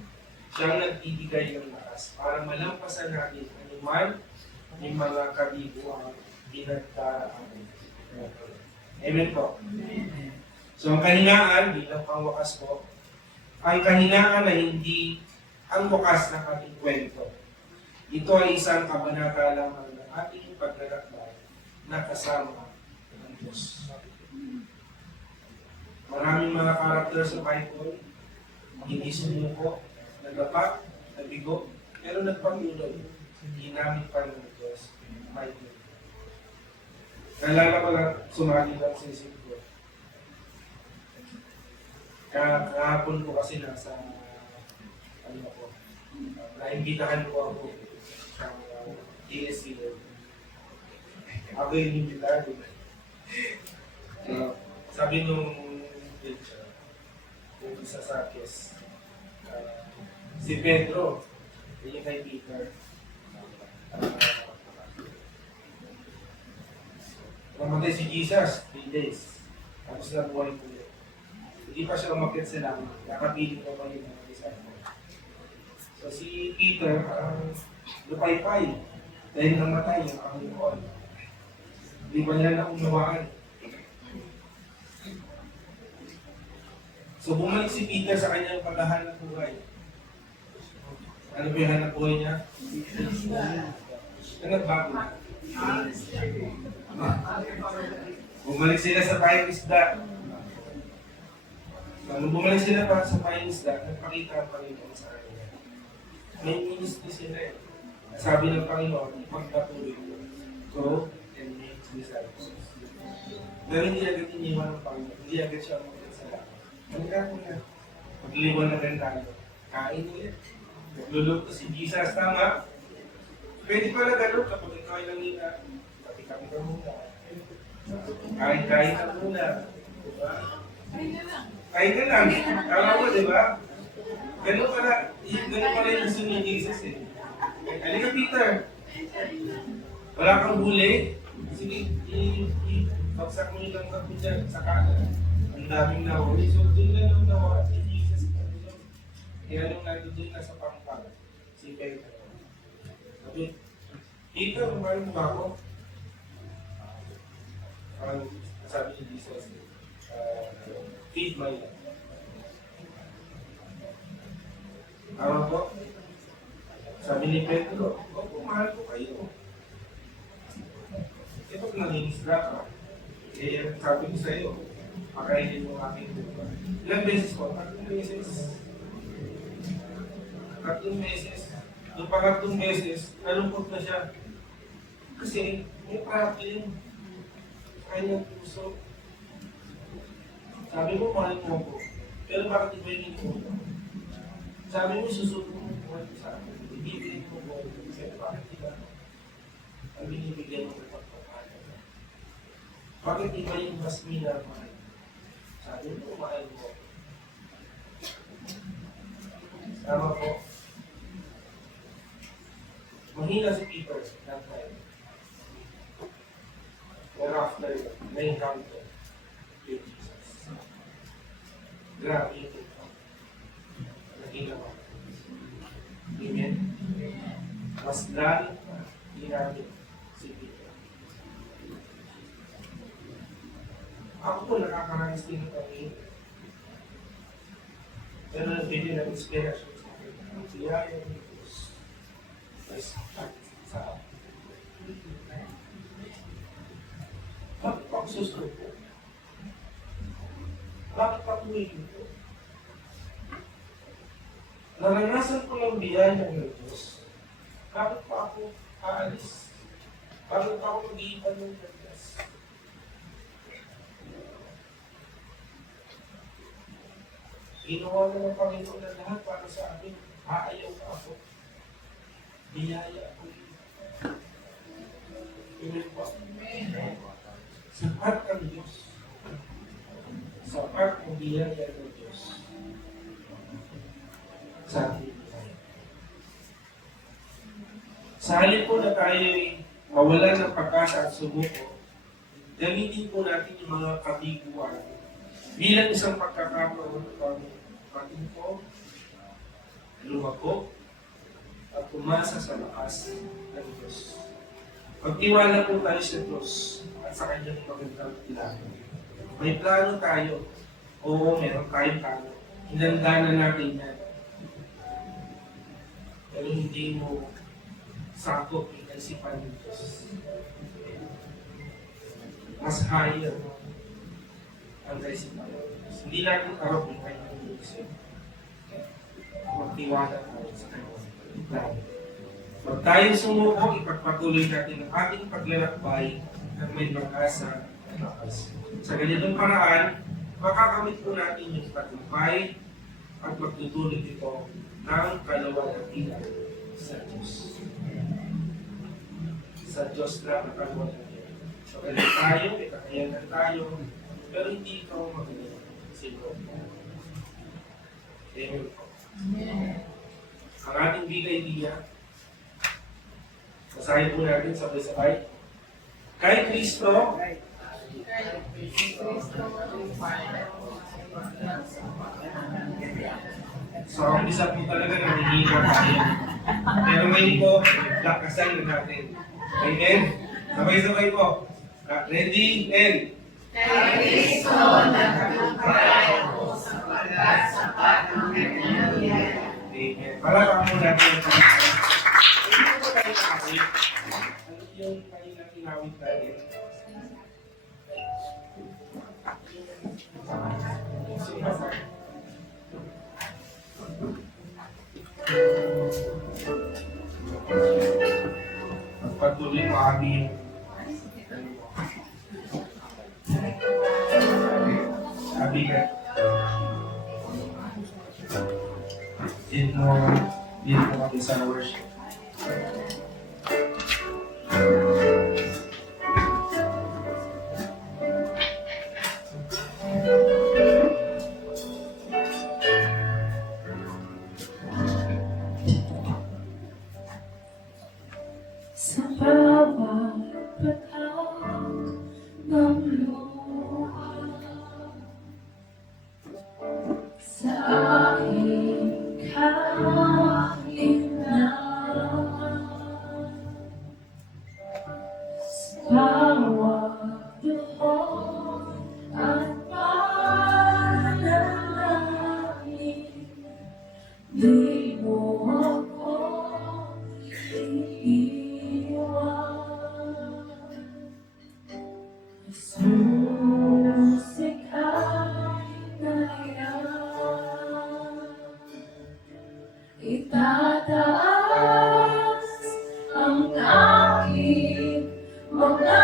Siyang nagbibigay ng lakas para malampasan natin anuman yung mga kabiguang pinagdaraan. Amen po. So ang kahinaan, bilang pangwakas po, ang kahinaan ay hindi ang wakas ng ating kwento. Ito ay isang kabanata lamang ng ating paglalakbay na kasama ng Diyos. Maraming mga karakter sa Bible, hindi sumuko, nagapak, nabigo, pero nagpatuloy. Ginamit pa ng Diyos. Bible. Nalala ko lang, sumali lang sa isip ko. Kahapon ko kasi nasa, naimbitahan ko ako sa TSC. Ako yung imbitado. Sabi nung teacher, yung isa sa kes, si Pedro, yun yung kay Peter. Namatay si Jesus, 3 days. Tapos nabuhay po yun. Hindi pa siya umakyat sa langit. Nakapiling ko pa yung mga disciples. So si Peter, lupay-pay. Dahil namatay yung Panginoon. Hindi pa nila naunawaan. So bumalik si Peter sa kanyang paghahanap buhay. Ano ba yung hanap buhay niya? Nagbago. Bumalik sila sa payong isda. Nung bumalik sila pa sa payong isda, nagpakita ang Panginoon sa kanila. May ministry sila eh. Sabi ng Panginoon, magpatuloy ko. Go and make disciples. Pero hindi agad iniwan ng Panginoon. Hindi agad siya umakyat sa langit. Magkako na. Magliwan na rin tayo. Kain ulit. Nagluluto si Jesus, tama? Pwede pala gano'n kapag ikaw ay nangina. Pati-kami ka muna. Kain-kain ka muna. Diba? Kain ka lang. Tama mo, diba? Gano'n pala yung gusto ni Jesus eh. Halika Peter. Wala kang huli. Sige, bagsak mo yung langgam mo dyan sa kanan. Ang daming nahuli. So, doon lang ang nawa si Jesus. Kaya nung nandun na sa pangpang, si Pedro. Sabi, Peter, kumain mo ba ako? Sabi ni Jesus, feed my life. Tama po? Sabi ni Pedro, mahal ko kayo. Eh, pag nangingisda ka, eh, sabi ko sa'yo, pakainin mo aking buka. Ilang beses po? 3 beses. 3 beses. Yung pangatlong beses, nalungkot na siya. Kasi, may problem. Kanyang puso. Sabi mo, mahal mo ako. Pero bakit iba yung ito? Sabi mo, susunod mo buhay ko sa akin. Ibibigay mo buhay ko. Kasi bakit iba? Ang binibigay mo ng pagpapahal. Bakit iba yung mas minamahal? Sabi mo, mahal mo. Tama po. Mahina si Peter that time. Pero after yun, may encounter with Jesus. Grabe yung encounter. Naginawa. Amen? Mas lalo pa ginamit si Peter. Ako po nakakaranas din ng Panginoon. Pero nagbili ng inspiration sa akin. Ang siyaya ng Diyos ay sapat sa akin. Bakit ako susuko? Bakit ako ito? Naranasan ko ng biyaya ng Diyos. Bakit pa ako aalis? Bakit pa ako mag-iipan ng Diyos? Ginawa mo ng Panginoon na lahat para sa akin. Aayaw ka ako. Biyaya ako. Amen po. Sapat ang Diyos. Sapat ang biyaya ng Diyos. Sa ating buhay. Sa halip po na tayo'y mawalan ng pagkasa at sumuko, gamitin po natin yung mga kabiguan bilang isang pagkakataon upang matuto, lumago, at umasa sa lakas ng Diyos. Magtiwala po tayo sa Diyos at sa kanyang magandang plano. May plano tayo. Oo, meron tayong plano. Hinanda na natin yan. Pero hindi mo sakop yung kaisipan ng Diyos. Mas higher ang kaisipan ng Diyos. Hindi natin karap yung kanyang isip. Magtiwala tayo sa kanyang plano. Pag tayo sumuko, ipagpatuloy natin ang ating paglalakbay na may pag-asa at lakas. Sa ganitong paraan, makakamit po natin yung tagumpay at magtutulog ito ng kalawalatian sa Diyos. Sa Diyos lang ang kalawalatian. Magaling tayo, may kakayanan tayo, pero hindi ikaw ang magaling. Kasi ikaw po. Amen po. Ang ating big idea, basahin po natin sabay-sabay. Kay Kristo, so ang isa po talaga nanihina tayo. Pero ngayon po, lakasan na natin. Amen? Sabay-sabay po. Ready? And? Kay Kristo nagtagumpay ako sapagkat sapat ang kanyang biyaya. Amen. Palakpakan mo natin ang Panginoon. Hindi po tayo nakawit. Ano yung kanina tinawit natin? Pagpatuloy mo aming sabi ka din mo kami sa worship. Sa bawat patak ng luha, sa aking kailangan, sa bawat duhon at panalangin, di mo ako iiwan. Jesus, ika'y naiyan. Itataas ang aking mga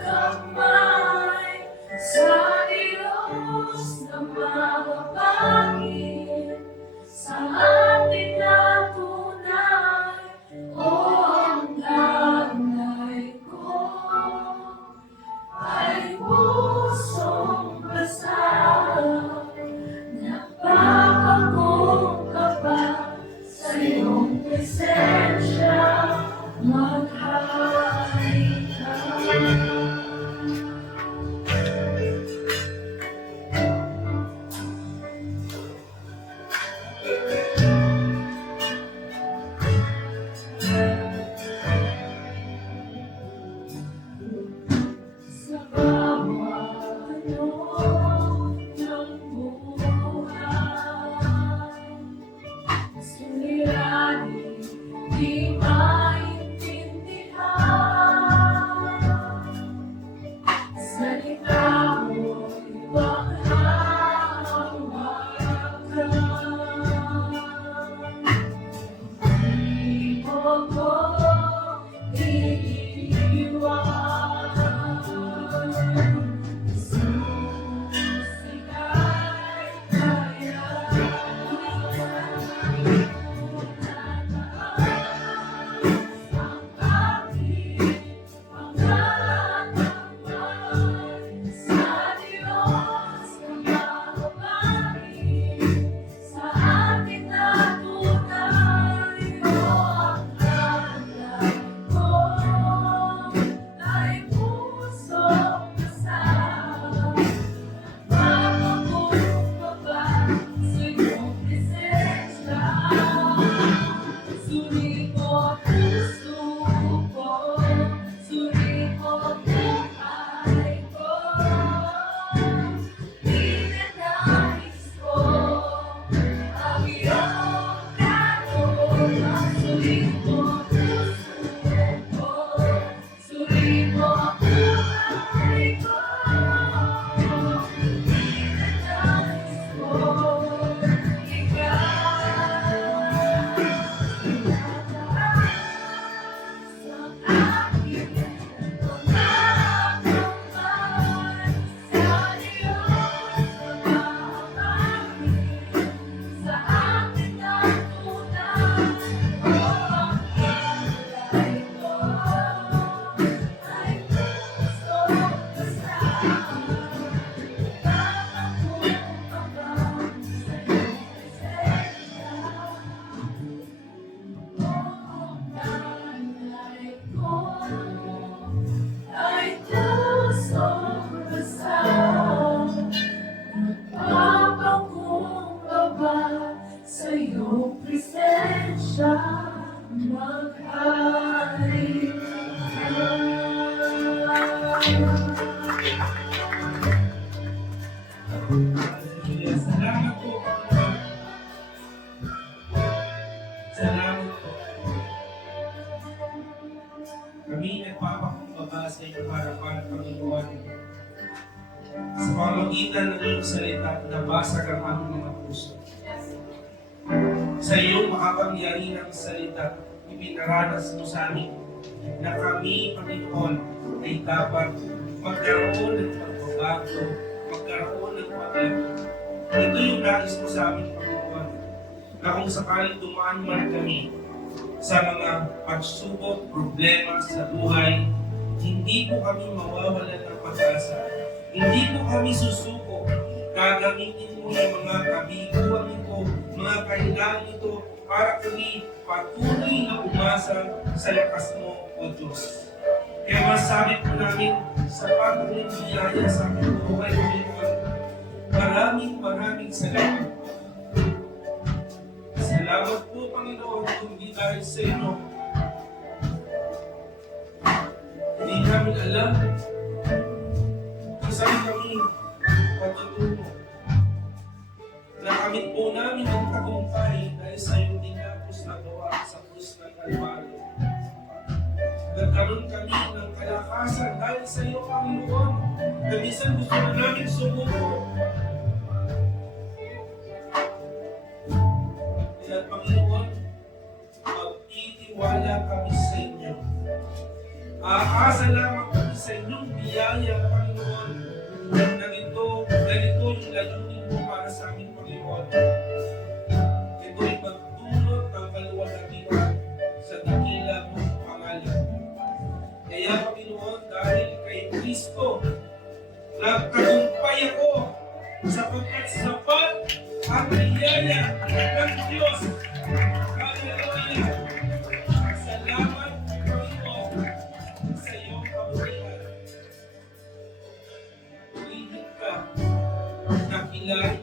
kamay sa Diyos na mababangin sa ating natunay. O ang damay ko ay pusong basa, napapagong ka ba sa iyong presensya, maghahain ka. Sa bawat tanong ng buhay, suliranin di maintindihan. Salita mo'y panghahawakan. Di mo ko iiwan. Hallelujah. Salamat po, Panginoon. Salamat po. Kami nagpapakumbaba sa inyong harapan, Panginoon. Sa pamamagitan ng iyong salita, nabasag ang aming mga puso. Sa iyong makapangyarihang salita, ipinaranas mo sa amin na kami, Panginoon, ay dapat magkaroon ng pagbabago, magkaroon ng paglago. Ito yung nais mo sa amin, Panginoon, na kung sakaling dumaan man kami sa mga pagsubok, problema sa buhay, hindi po kami mawawalan ng pag-asa. Hindi po kami susuko. Gagamitin mo yung mga kabiguan ito, mga kailangan ito, para kami patuloy na umasa sa lakas mo, O Diyos. Kaya masabi po namin sa patuloy biyaya sa aming buhay, Panginoon, maraming salamat. Salamat po, Panginoon, kundi dahil sa inyo. Hindi namin alam kung saan kami patutungo. Nakamit po namin ang tagumpay dahil sa iyong dinapos na gawa sa krus ng Kalbaryo. Nagkaroon kami ng kalakasan dahil sa iyo, Panginoon. Kamisan gusto na namin sumuko. Kaya, Panginoon, magtitiwala kami sa inyo. Aasa lamang kami sa inyong biyaya, Panginoon. Ganito yung layunin mo para sa amin, Panginoon. Ito'y magdulot ng kaluwalhatian sa dakila mong pangalan. Kaya, Panginoon, dahil kay Kristo, nagtagumpay ako sapagkat sapat ang biyaya ng Diyos. Hallelujah! Salamat, Panginoon, sa iyong kabutihan. Purihin ka, nakilain